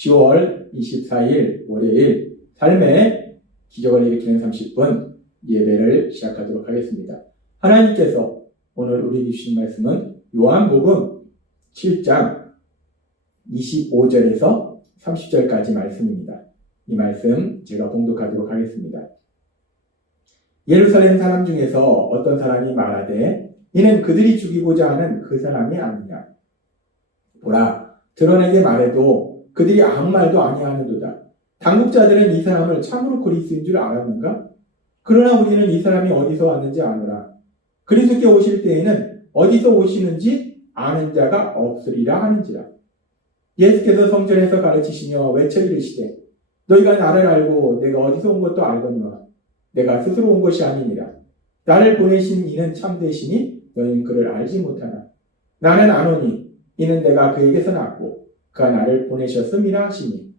10월 24일 월요일 삶의 기적을 일으키는 30분 예배를 시작하도록 하겠습니다. 하나님께서 오늘 우리에게 주신 말씀은 요한복음 7장 25절에서 30절까지 말씀입니다. 이 말씀 제가 봉독하도록 하겠습니다. 예루살렘 사람 중에서 어떤 사람이 말하되 이는 그들이 죽이고자 하는 그 사람이 아니냐. 보라, 드러내게 말해도 그들이 아무 말도 아니하는도다. 당국자들은 이 사람을 참으로 그리스도인 줄 알았는가? 그러나 우리는 이 사람이 어디서 왔는지 아노라. 그리스도께 오실 때에는 어디서 오시는지 아는 자가 없으리라 하는지라. 예수께서 성전에서 가르치시며 외쳐 이르시되 너희가 나를 알고 내가 어디서 온 것도 알거니와 내가 스스로 온 것이 아니니라. 나를 보내신 이는 참되시니 너희는 그를 알지 못하나 나는 아노니 이는 내가 그에게서 났고 그가 나를 보내셨음이라 하시니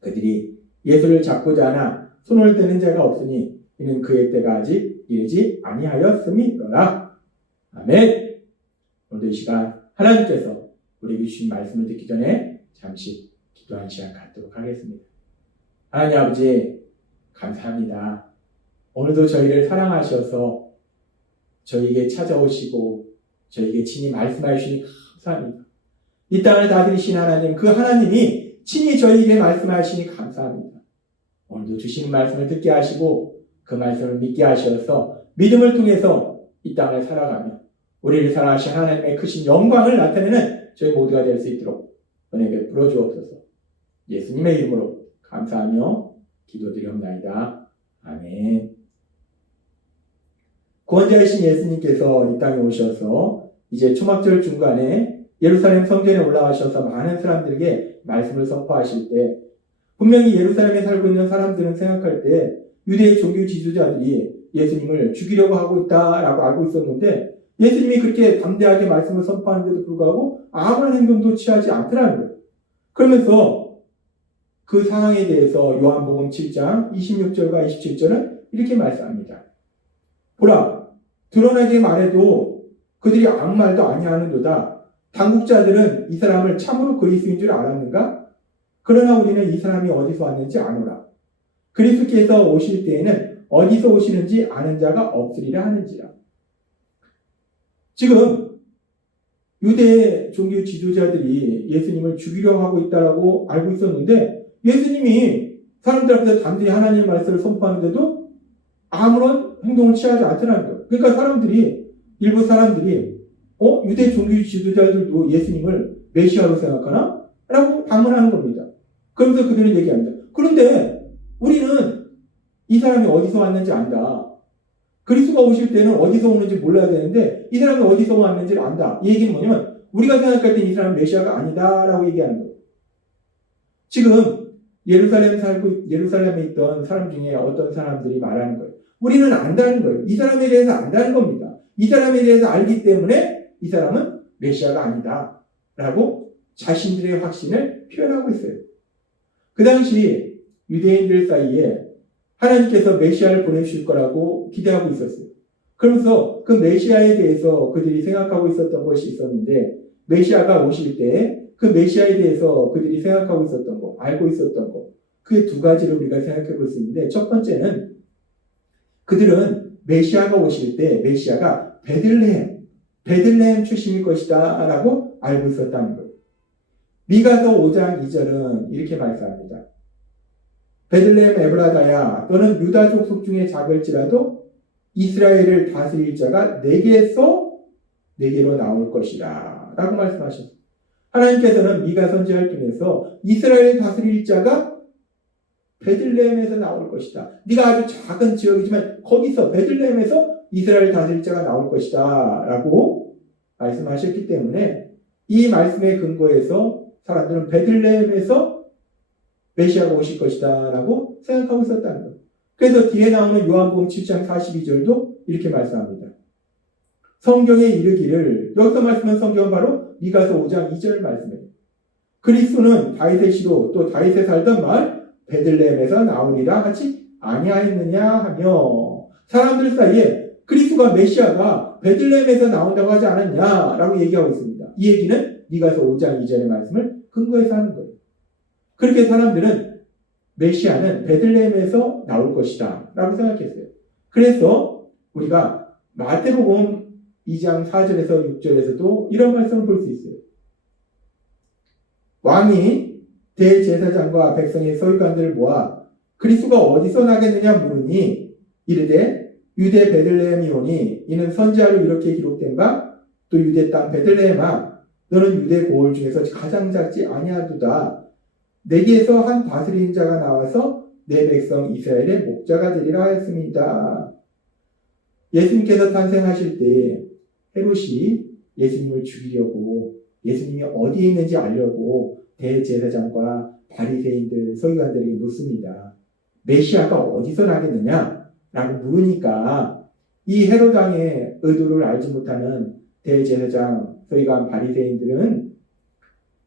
그들이 예수를 잡고자 하나 손을 대는 자가 없으니 이는 그의 때가 아직 이르지 아니하였음이로라. 아멘. 오늘 이 시간 하나님께서 우리에게 주신 말씀을 듣기 전에 잠시 기도하는 시간 갖도록 하겠습니다. 하나님 아버지 감사합니다. 오늘도 저희를 사랑하셔서 저희에게 찾아오시고 저희에게 친히 말씀해 주시니 감사합니다. 이 땅을 다스리신 하나님, 그 하나님이 친히 저희에게 말씀하시니 감사합니다. 오늘도 주시는 말씀을 듣게 하시고 그 말씀을 믿게 하셔서 믿음을 통해서 이 땅을 살아가며 우리를 사랑하신 하나님의 크신 영광을 나타내는 저희 모두가 될 수 있도록 은혜 베풀어 주옵소서. 예수님의 이름으로 감사하며 기도드리옵나이다. 아멘. 구원자이신 예수님께서 이 땅에 오셔서 이제 초막절 중간에 예루살렘 성전에 올라가셔서 많은 사람들에게 말씀을 선포하실 때 분명히 예루살렘에 살고 있는 사람들은 생각할 때 유대의 종교 지도자들이 예수님을 죽이려고 하고 있다라고 알고 있었는데 예수님이 그렇게 담대하게 말씀을 선포하는데도 불구하고 아무런 행동도 취하지 않더라는 거예요. 그러면서 그 상황에 대해서 요한복음 7장 26절과 27절은 이렇게 말씀합니다. 보라, 드러나게 말해도 그들이 아무 말도 아니하는도다. 당국자들은 이 사람을 참으로 그리스도인 줄 알았는가? 그러나 우리는 이 사람이 어디서 왔는지 아노라. 그리스도께서 오실 때에는 어디서 오시는지 아는 자가 없으리라 하는지라. 지금 유대 종교 지도자들이 예수님을 죽이려고 하고 있다고 알고 있었는데 예수님이 사람들 앞에서 단순히 하나님의 말씀을 선포하는데도 아무런 행동을 취하지 않더라는 거예요. 그러니까 일부 사람들이 유대 종교 지도자들도 예수님을 메시아로 생각하나? 라고 반문하는 겁니다. 그러면서 그들은 얘기합니다. 그런데 우리는 이 사람이 어디서 왔는지 안다. 그리스도가 오실 때는 어디서 오는지 몰라야 되는데 이 사람이 어디서 왔는지를 안다. 이 얘기는 뭐냐면 우리가 생각할 때 이 사람은 메시아가 아니다 라고 얘기하는 거예요. 지금 예루살렘에 있던 사람 중에 어떤 사람들이 말하는 거예요. 우리는 안다는 거예요. 이 사람에 대해서 안다는 겁니다. 이 사람에 대해서 알기 때문에 이 사람은 메시아가 아니다 라고 자신들의 확신을 표현하고 있어요. 그 당시 유대인들 사이에 하나님께서 메시아를 보내주실 거라고 기대하고 있었어요. 그러면서 그 메시아에 대해서 그들이 생각하고 있었던 것이 있었는데 메시아가 오실 때 그 메시아에 대해서 그들이 생각하고 있었던 거, 알고 있었던 거, 그 두 가지를 우리가 생각해 볼 수 있는데 첫 번째는 그들은 메시아가 오실 때 메시아가 베들레헴 출신일 것이다 라고 알고 있었다는 거예요. 미가서 5장 2절은 이렇게 말씀합니다. 베들레헴 에브라다야 너는 유다 족속 중에 작을지라도 이스라엘을 다스릴 자가 내게로 나올 것이라 라고 말씀하셨습니다. 하나님께서는 미가 선지자를 통해서 이스라엘 다스릴 자가 베들레헴에서 나올 것이다. 네가 아주 작은 지역이지만 거기서 베들레헴에서 이스라엘 다스릴 자가 나올 것이다 라고 말씀하셨기 때문에 이 말씀의 근거에서 사람들은 베들레헴에서 메시아가 오실 것이다 라고 생각하고 있었다는 거예요. 그래서 뒤에 나오는 요한복음 7장 42절도 이렇게 말씀합니다. 성경에 이르기를, 여기서 말씀은 성경은 바로 미가서 5장 2절 말씀이에요. 그리스도는 다윗의 시로 또 다윗에 살던 마을 베들레헴에서 나오리라 하지 아니하였느냐 하며 사람들 사이에 그리스도가 메시아가 베들레헴에서 나온다고 하지 않았냐라고 얘기하고 있습니다. 이 얘기는 미가서 5장 2절의 말씀을 근거해서 하는 거예요. 그렇게 사람들은 메시아는 베들레헴에서 나올 것이다 라고 생각했어요. 그래서 우리가 마태복음 2장 4절에서 6절에서도 이런 말씀을 볼 수 있어요. 왕이 대제사장과 백성의 서기관들을 모아 그리스도가 어디서 나겠느냐 물으니 이르되 유대 베들레헴이오니 이는 선지자로 이렇게 기록된 바 또 유대 땅 베들레헴아 너는 유대 고을 중에서 가장 작지 아니하도다. 내게서 한 다스리는 자가 나와서 내 백성 이스라엘의 목자가 되리라 하였습니다. 예수님께서 탄생하실 때 헤롯이 예수님을 죽이려고 예수님이 어디에 있는지 알려고 대제사장과 바리새인들 서기관들에게 묻습니다. 메시아가 어디서 나겠느냐? 라고 물으니까 이 헤롯 왕의 의도를 알지 못하는 대제사장, 서기관, 바리새인들은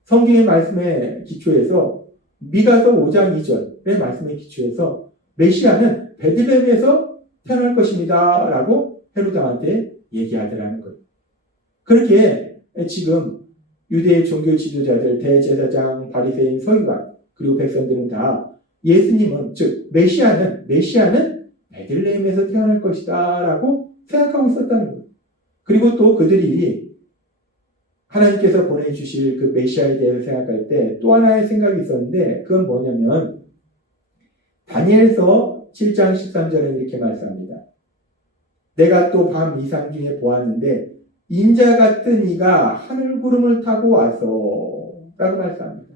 성경의 말씀에 기초해서 미가서 5장 2절의 말씀에 기초해서 메시아는 베들레헴에서 태어날 것입니다. 라고 헤롯 왕한테 얘기하더라는 거예요. 그렇게 지금 유대의 종교 지도자들, 대제사장, 바리새인, 서기관 그리고 백성들은 다 예수님은 즉 메시아는 베들레헴에서 태어날 것이다 라고 생각하고 있었다는 거예요. 그리고 또 그들이 하나님께서 보내주실 그 메시아에 대해서 생각할 때 또 하나의 생각이 있었는데 그건 뭐냐면 다니엘서 7장 13절에 이렇게 말씀합니다. 내가 또 밤 이상 중에 보았는데 인자 같은 이가 하늘 구름을 타고 와서 라고 말씀합니다.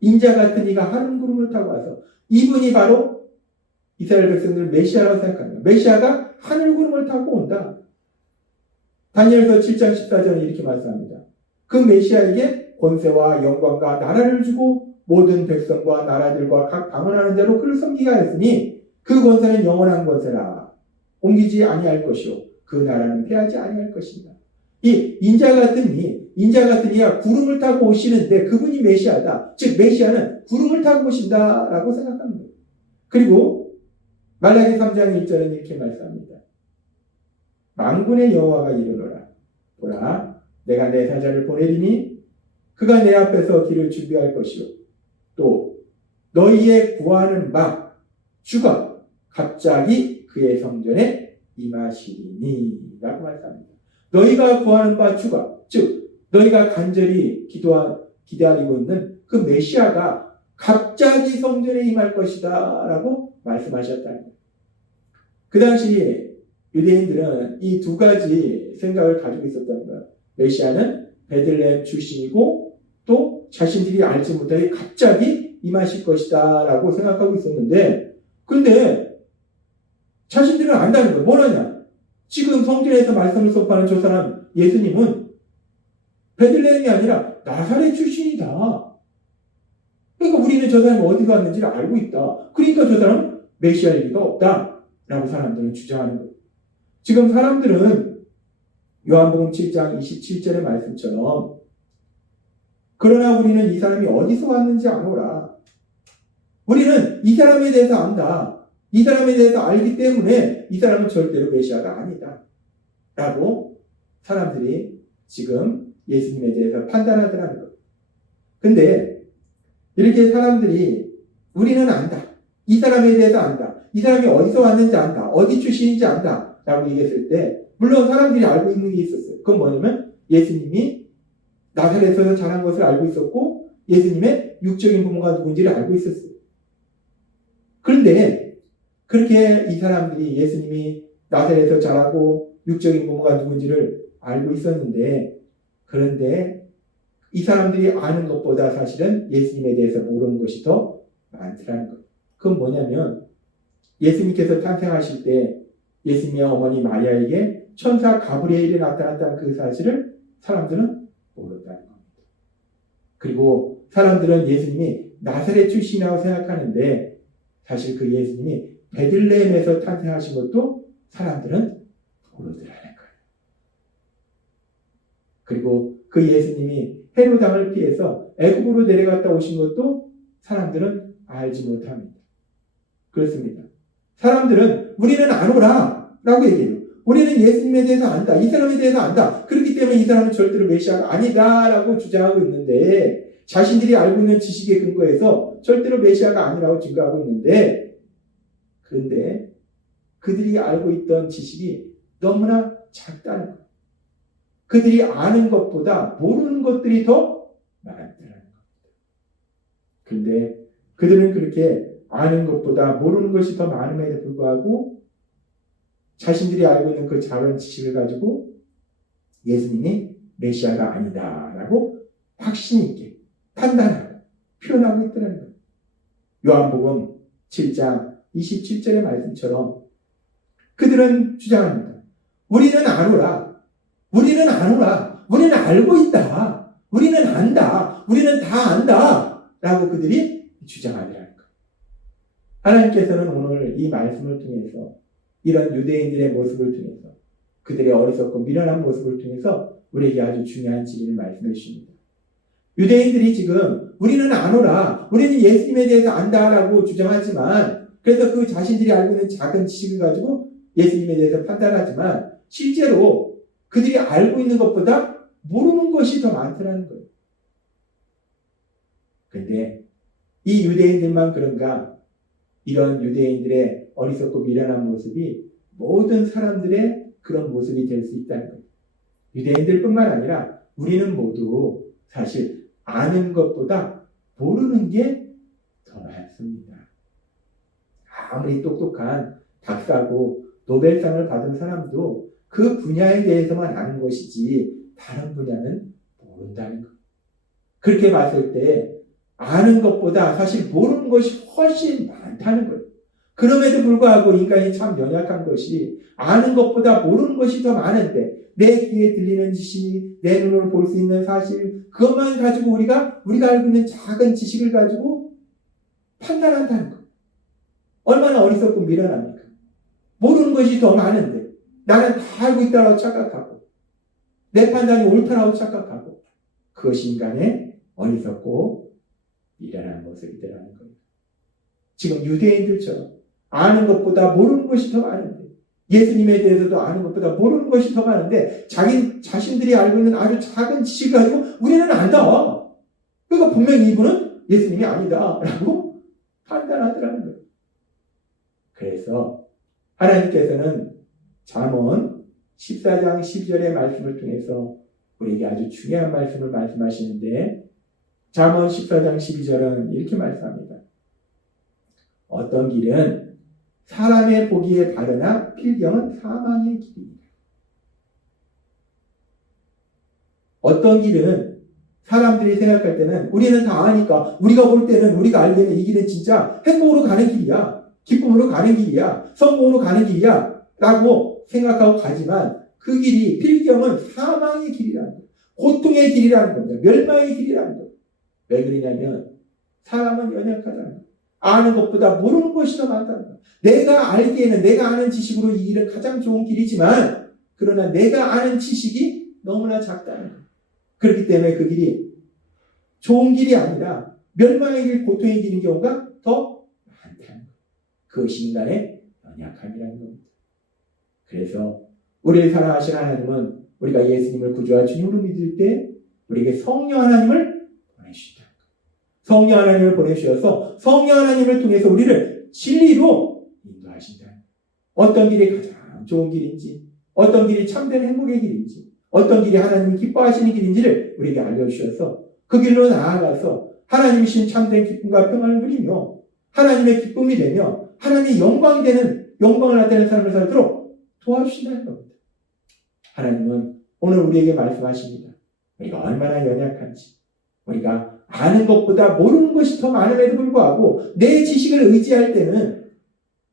인자 같은 이가 하늘 구름을 타고 와서 이분이 바로 이스라엘 백성들은 메시아라고 생각합니다. 메시아가 하늘 구름을 타고 온다. 다니엘서 7장 14절에 이렇게 말씀합니다. 그 메시아에게 권세와 영광과 나라를 주고 모든 백성과 나라들과 각 방언하는 대로 그를 섬기게 하였으니 그 권세는 영원한 권세라. 옮기지 아니할 것이요 그 나라는 패하지 아니할 것입니다. 이 인자 같은 이가 구름을 타고 오시는데 그분이 메시아다. 즉 메시아는 구름을 타고 오신다라고 생각합니다. 그리고 말라기 3장 1절은 이렇게 말씀합니다. 만군의 여호와가 이르노라. 보라, 내가 내 사자를 보내리니 그가 내 앞에서 길을 준비할 것이요 또 너희의 구하는 바 주가 갑자기 그의 성전에 임하시리니 라고 말씀합니다. 너희가 구하는 바 주가 즉 너희가 간절히 기다리고 있는 그 메시아가 갑자기 성전에 임할 것이다 라고 말씀하셨다는 거예요. 그 당시 유대인들은 이 두 가지 생각을 가지고 있었던 거예요. 메시아는 베들레헴 출신이고 또 자신들이 알지 못하게 갑자기 임하실 것이다 라고 생각하고 있었는데 근데 자신들은 안다는 거예요. 뭐라냐? 지금 성전에서 말씀을 선포하는 저 사람 예수님은 베들레헴이 아니라 나사렛 출신이다. 그러니까 우리는 저 사람이 어디서 왔는지를 알고 있다. 그러니까 저 사람은 메시아일 리가 없다 라고 사람들은 주장하는 거예요. 지금 사람들은 요한복음 7장 27절의 말씀처럼 그러나 우리는 이 사람이 어디서 왔는지 아노라. 우리는 이 사람에 대해서 안다. 이 사람에 대해서 알기 때문에 이 사람은 절대로 메시아가 아니다. 라고 사람들이 지금 예수님에 대해서 판단하더라는 거예요. 근데 이렇게 사람들이 우리는 안다. 이 사람에 대해서 안다. 이 사람이 어디서 왔는지 안다. 어디 출신인지 안다. 라고 얘기했을 때 물론 사람들이 알고 있는 게 있었어요. 그건 뭐냐면 예수님이 나사렛에서 자란 것을 알고 있었고 예수님의 육적인 부모가 누군지를 알고 있었어요. 그런데 그렇게 이 사람들이 예수님이 나사렛에서 자라고 육적인 부모가 누군지를 알고 있었는데 그런데 이 사람들이 아는 것보다 사실은 예수님에 대해서 모르는 것이 더 많더라는 거예요. 그건 뭐냐면 예수님께서 탄생하실 때 예수님의 어머니 마리아에게 천사 가브리엘이 나타났다는 그 사실을 사람들은 모른다는 겁니다. 그리고 사람들은 예수님이 나사렛 출신이라고 생각하는데 사실 그 예수님이 베들레헴에서 탄생하신 것도 사람들은 모르더라는 거예요. 그리고 그 예수님이 헤롯 왕을 피해서 애굽으로 내려갔다 오신 것도 사람들은 알지 못합니다. 그렇습니다. 사람들은 우리는 아노라 라고 얘기해요. 우리는 예수님에 대해서 안다. 이 사람에 대해서 안다. 그렇기 때문에 이 사람은 절대로 메시아가 아니다 라고 주장하고 있는데 자신들이 알고 있는 지식에 근거해서 절대로 메시아가 아니라고 증거하고 있는데, 그런데 그들이 알고 있던 지식이 너무나 작다는 거예요. 그들이 아는 것보다 모르는 것들이 더 많다는 겁니다. 그런데 그들은 그렇게 아는 것보다 모르는 것이 더 많음에도 불구하고 자신들이 알고 있는 그 작은 지식을 가지고 예수님이 메시아가 아니다라고 확신 있게 판단하고 표현하고 있더라는 거예요. 요한복음 7장 27절의 말씀처럼 그들은 주장합니다. 우리는 아노라. 우리는 아노라. 우리는 알고 있다. 우리는 안다. 우리는 다 안다. 라고 그들이 주장하더라는 거예요. 하나님께서는 오늘 이 말씀을 통해서 이런 유대인들의 모습을 통해서 그들의 어리석고 미련한 모습을 통해서 우리에게 아주 중요한 진리를 말씀해 주십니다. 유대인들이 지금 우리는 아노라, 우리는 예수님에 대해서 안다라고 주장하지만 그래서 그 자신들이 알고 있는 작은 지식을 가지고 예수님에 대해서 판단하지만 실제로 그들이 알고 있는 것보다 모르는 것이 더 많다는 거예요. 그런데 이 유대인들만 그런가? 이런 유대인들의 어리석고 미련한 모습이 모든 사람들의 그런 모습이 될 수 있다는 거예요. 유대인들뿐만 아니라 우리는 모두 사실 아는 것보다 모르는 게 더 많습니다. 아무리 똑똑한 박사고 노벨상을 받은 사람도 그 분야에 대해서만 아는 것이지 다른 분야는 모른다는 거예요. 그렇게 봤을 때 아는 것보다 사실 모르는 것이 훨씬 많다는 거예요. 그럼에도 불구하고 인간이 참 연약한 것이 아는 것보다 모르는 것이 더 많은데 내 귀에 들리는 지식, 내 눈으로 볼 수 있는 사실 그것만 가지고 우리가 알고 있는 작은 지식을 가지고 판단한다는 거예요. 얼마나 어리석고 미련합니까? 모르는 것이 더 많은데 나는 다 알고 있다고 착각하고 내 판단이 옳다라고 착각하고 그것이 인간의 어리석고 미련한 모습이라는 거예요. 지금 유대인들처럼 아는 것보다 모르는 것이 더 많은데 예수님에 대해서도 아는 것보다 모르는 것이 더 많은데 자신들이 알고 있는 아주 작은 지식을 가지고 우리는 안다. 그러니까 분명히 이분은 예수님이 아니다 라고 판단하더라는 거예요. 그래서 하나님께서는 잠언 14장 12절의 말씀을 통해서 우리에게 아주 중요한 말씀을 말씀하시는데 잠언 14장 12절은 이렇게 말씀합니다. 어떤 길은 사람의 보기에 바르나 필경은 사망의 길입니다. 어떤 길은 사람들이 생각할 때는 우리는 다 아니까 우리가 볼 때는 우리가 알기에는 이 길은 진짜 행복으로 가는 길이야. 기쁨으로 가는 길이야. 성공으로 가는 길이야. 라고 생각하고 가지만 그 길이 필경은 사망의 길이라는 거예요. 고통의 길이라는 겁니다. 멸망의 길이라는 거예요. 왜 그러냐면 사람은 연약하다는 거예요. 아는 것보다 모르는 것이 더 많다는 거예요. 내가 알기에는 내가 아는 지식으로 이 길은 가장 좋은 길이지만 그러나 내가 아는 지식이 너무나 작다는 거예요. 그렇기 때문에 그 길이 좋은 길이 아니라 멸망의 길, 고통의 길인 경우가 더 많다는 거예요. 그것이 인간의 연약함이라는 겁니다. 그래서 우리를 사랑하시는 하나님은 우리가 예수님을 구주와 주님으로 믿을 때 우리에게 성령 하나님을 보내주신다. 성령 하나님을 보내주셔서 성령 하나님을 통해서 우리를 진리로 인도하신다. 어떤 길이 가장 좋은 길인지, 어떤 길이 참된 행복의 길인지, 어떤 길이 하나님이 기뻐하시는 길인지를 우리에게 알려주셔서 그 길로 나아가서 하나님이신 참된 기쁨과 평안을 누리며 하나님의 기쁨이 되며 하나님의 영광이 되는 영광을 나타내는 삶을 살도록 도와주신다는 겁니다. 하나님은 오늘 우리에게 말씀하십니다. 우리가 얼마나 연약한지, 우리가 아는 것보다 모르는 것이 더 많음에도 불구하고 내 지식을 의지할 때는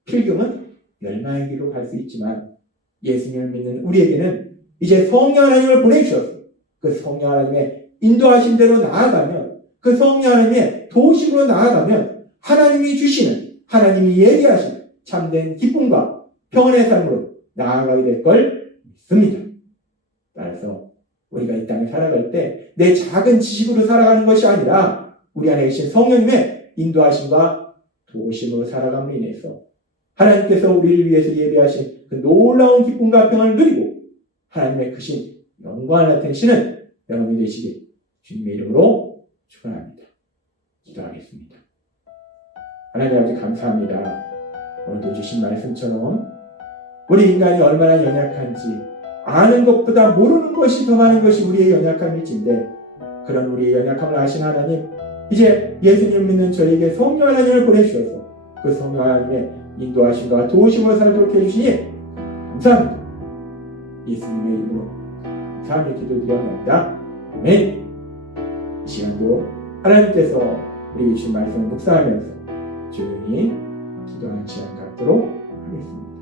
필경은 멸망의 길로 갈 수 있지만 예수님을 믿는 우리에게는 이제 성령 하나님을 보내주셔서 그 성령 하나님의 인도하신 대로 나아가면 그 성령 하나님의 도우심으로 나아가면 하나님이 주시는 하나님이 예비하신 참된 기쁨과 평안의 삶으로 나아가게 될 걸 믿습니다. 따라서 우리가 이 땅에 살아갈 때 내 작은 지식으로 살아가는 것이 아니라 우리 안에 계신 성령님의 인도하심과 도우심으로 살아감으로 인해서 하나님께서 우리를 위해서 예비하신 그 놀라운 기쁨과 평안을 누리고 하나님의 크신 영광을 나타내시는 여러분이 되시길 주님의 이름으로 축원합니다. 기도하겠습니다. 하나님 아버지 감사합니다. 오늘도 주신 말씀처럼 우리 인간이 얼마나 연약한지 아는 것보다 모르는 것이 더 많은 것이 우리의 연약함일진데 그런 우리의 연약함을 아신 하나님 이제 예수님 믿는 저에게 성령 하나님을 보내주셔서 그 성령 하나님의 인도하심과 도우심을 살도록 해주시니 감사합니다. 예수님의 이름으로 감사하며 기도드렸습니다. 아멘. 이 시간도 하나님께서 우리 주신 말씀을 묵상하면서 조용히 기도하는 시간 갖도록 하겠습니다.